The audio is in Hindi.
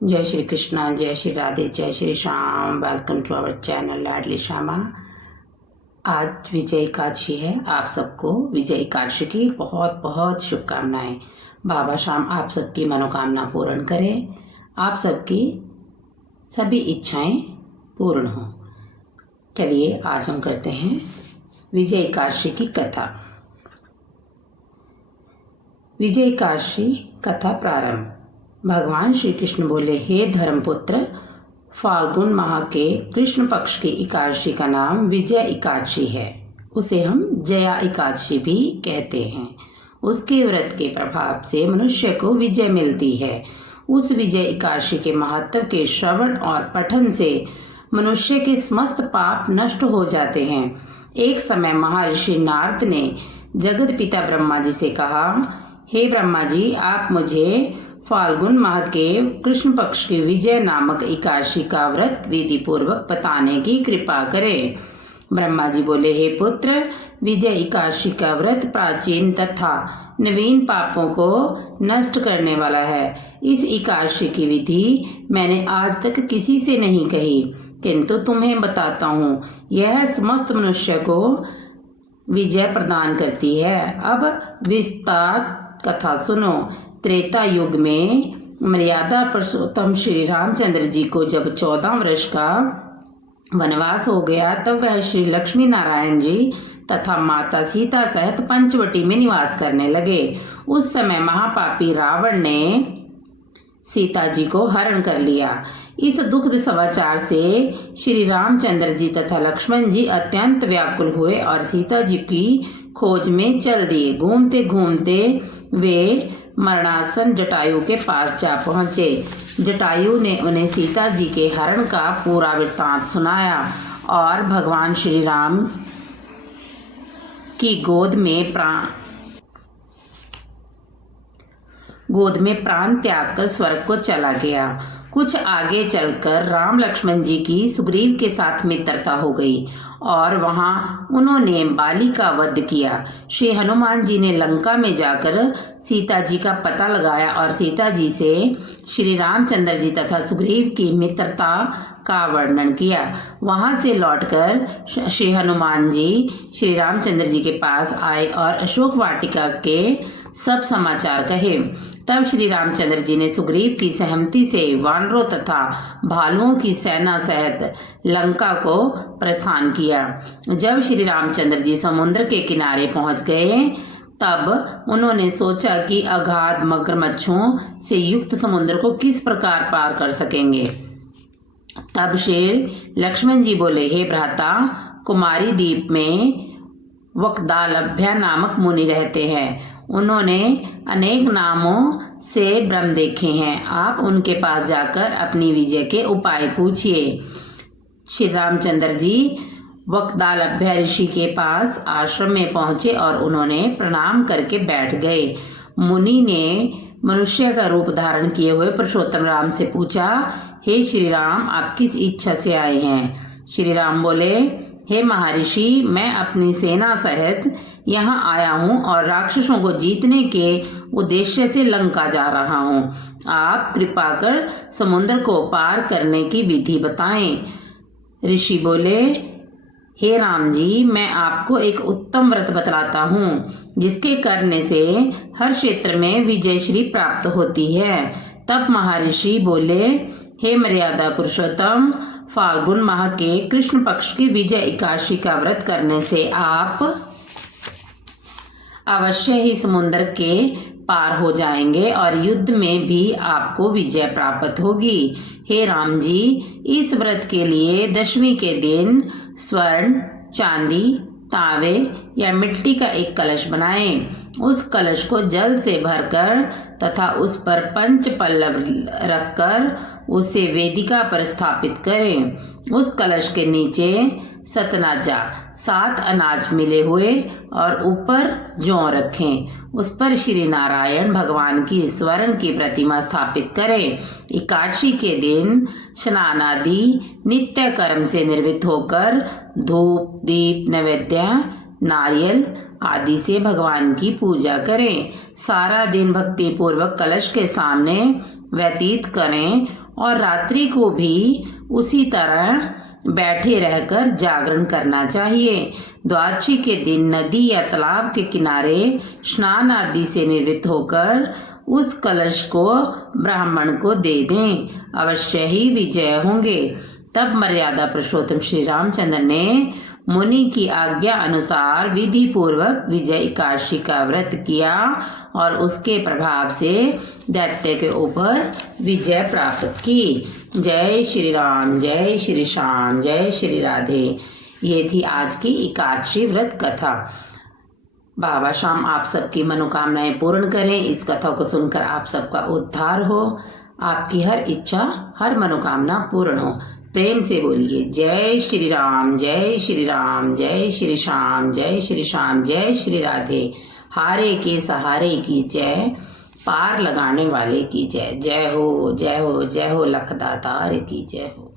जय श्री कृष्णा, जय श्री राधे, जय Shri Shyam. Welcome to our channel Ladli Shyama. आज विजय एकादशी है। आप सबको विजय एकादशी की बहुत बहुत शुभकामनाएं। बाबा श्याम आप सबकी मनोकामना पूर्ण करें, आप सबकी सभी इच्छाएं पूर्ण हों। चलिए आज हम करते हैं विजय एकादशी की कथा। विजय एकादशी कथा प्रारंभ। भगवान श्री कृष्ण बोले, हे धर्मपुत्र, फाल्गुन माह के कृष्ण पक्ष की एकादशी का नाम विजय एकादशी है। उसे हम जया एकादशी भी कहते हैं। उसके व्रत के प्रभाव से मनुष्य को विजय मिलती है। उस विजय एकादशी के महत्व के श्रवण और पठन से मनुष्य के समस्त पाप नष्ट हो जाते हैं। एक समय महर्षि नारद ने जगत पिता ब्रह्मा जी से कहा, हे ब्रह्मा जी, आप मुझे फाल्गुन माह के कृष्ण पक्ष की विजय नामक एकादशी का व्रत विधि पूर्वक बताने की कृपा करें। ब्रह्मा जी बोले, हे पुत्र, विजय एकादशी का व्रत प्राचीन तथा नवीन पापों को नष्ट करने वाला है। इस एकादशी की विधि मैंने आज तक किसी से नहीं कही, किंतु तुम्हें बताता हूँ। यह समस्त मनुष्य को विजय प्रदान करती है। अब विस्तार कथा सुनो। त्रेता युग में मर्यादा पुरुषोत्तम श्री रामचंद्र जी को जब 14 वर्ष का वनवास हो गया, तब वह श्री लक्ष्मी नारायण जी तथा माता सीता सहित पंचवटी में निवास करने लगे। उस समय महापापी रावण ने सीता जी को हरण कर लिया। इस दुखद समाचार से श्री रामचंद्र जी तथा लक्ष्मण जी अत्यंत व्याकुल हुए और सीता जी की खोज में चल दिए। घूमते घूमते वे मरणासन जटायु के पास जा पहुंचे। जटायु ने उन्हें सीता जी के हरण का पूरा वृत्तांत सुनाया और भगवान श्री राम की गोद में प्राण त्याग कर स्वर्ग को चला गया। कुछ आगे चलकर राम लक्ष्मण जी की सुग्रीव के साथ मित्रता हो गई और वहां उन्होंने बाली का वध किया। श्री हनुमान जी ने लंका में जाकर सीता जी का पता लगाया और सीता जी से श्री रामचंद्र जी तथा सुग्रीव की मित्रता का वर्णन किया। वहां से लौटकर श्री हनुमान जी श्री रामचंद्र जी के पास आए और अशोक वाटिका के सब समाचार कहे। तब श्री रामचंद्र जी ने सुग्रीव की सहमति से वानरों तथा भालुओं की सेना सहित लंका को प्रस्थान किया। जब श्री रामचंद्र जी समुद्र के किनारे पहुंच गए, तब उन्होंने सोचा कि अगाध मगरमच्छों से युक्त समुद्र को किस प्रकार पार कर सकेंगे। तब श्री लक्ष्मण जी बोले, हे भ्राता, कुमारी द्वीप में वक्दालभ्य नामक मुनि रहते हैं। उन्होंने अनेक नामों से ब्रह्म देखे हैं। आप उनके पास जाकर अपनी विजय के उपाय पूछिए। श्री रामचंद्र जी वक्दालभ्य ऋषि के पास आश्रम में पहुंचे और उन्होंने प्रणाम करके बैठ गए। मुनि ने मनुष्य का रूप धारण किए हुए पुरुषोत्तम राम से पूछा, हे श्री राम, आप किस इच्छा से आए हैं? श्री राम बोले, हे महर्षि, मैं अपनी सेना सहित यहाँ आया हूँ और राक्षसों को जीतने के उद्देश्य से लंका जा रहा हूँ। आप कृपा कर समुद्र को पार करने की विधि बताएं। ऋषि बोले, हे राम जी, मैं आपको एक उत्तम व्रत बतलाता हूँ, जिसके करने से हर क्षेत्र में विजयश्री प्राप्त होती है। तब महर्षि बोले, हे मर्यादा पुरुषोत्तम, फाल्गुन माह के कृष्ण पक्ष की विजय एकादशी का व्रत करने से आप अवश्य ही समुद्र के पार हो जाएंगे और युद्ध में भी आपको विजय प्राप्त होगी। हे राम जी, इस व्रत के लिए दशमी के दिन स्वर्ण, चांदी, तांबे या मिट्टी का एक कलश बनाएं। उस कलश को जल से भरकर तथा उस पर पंच पल्लव रखकर उसे वेदिका पर स्थापित करें। उस कलश के नीचे सतनाजा 7 अनाज मिले हुए और ऊपर जौ रखें। उस पर श्री नारायण भगवान की स्वर्ण की प्रतिमा स्थापित करें। एकादशी के दिन स्नान आदि नित्य कर्म से निर्वृत्त होकर धूप, दीप, नैवेद्य नारियल आदि से भगवान की पूजा करें। सारा दिन भक्ति पूर्वक कलश के सामने व्यतीत करें और रात्रि को भी उसी तरह बैठे रहकर जागरण करना चाहिए। द्वादशी के दिन नदी या तालाब के किनारे स्नान आदि से निवृत्त होकर उस कलश को ब्राह्मण को दे दें, अवश्य ही विजय होंगे। तब मर्यादा पुरुषोत्तम श्री रामचंद्र ने मुनि की आज्ञा अनुसार विधि पूर्वक विजय एकादशी का व्रत किया और उसके प्रभाव से दैत्य के ऊपर विजय प्राप्त की। जय श्री राम, जय श्री श्याम, जय श्री राधे। ये थी आज की एकादशी व्रत कथा। बाबा श्याम आप सबकी मनोकामनाएं पूर्ण करें। इस कथा को सुनकर आप सबका उद्धार हो, आपकी हर इच्छा हर मनोकामना पूर्ण हो। प्रेम से बोलिए जय श्री राम, जय श्री राम, जय श्री श्याम, जय श्री श्याम, जय श्री राधे। हारे के सहारे की जय, पार लगाने वाले की जय। जय हो, जय हो, जय हो, लखदातार की जय हो।